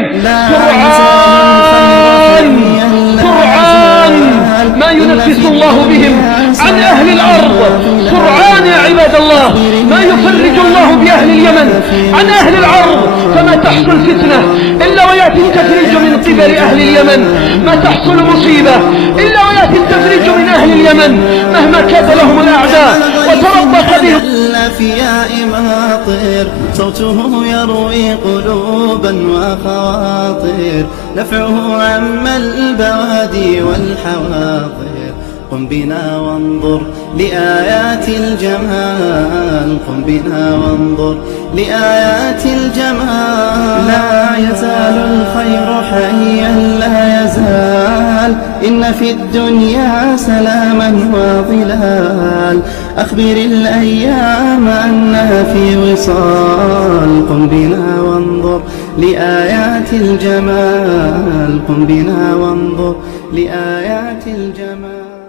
بهم. سرعان ما ينفس الله بهم عن أهل الأرض. سرعان يا عباد الله ما يفرج الله بأهل اليمن عن أهل الأرض. فما تحصل فتنة إلا ويأتي التفريج من قبل أهل اليمن، ما تحصل مصيبة إلا ويأتي التفريج من أهل اليمن مهما كاد لهم الأعداء وتربص بهم. الأفياء ماطر صوته يروي قلوبا وخواطر، نفعه عم البوادي والحواطر. قم بنا وانظر لآيات الجمال، قم بنا وانظر لآيات الجمال. لا يزال الخير حيا لا يزال، إن في الدنيا سلاما وظلال. أخبر الأيام أنها في وصال، قم بنا وانظر لآيات الجمال، قم بنا وانظر لآيات الجمال.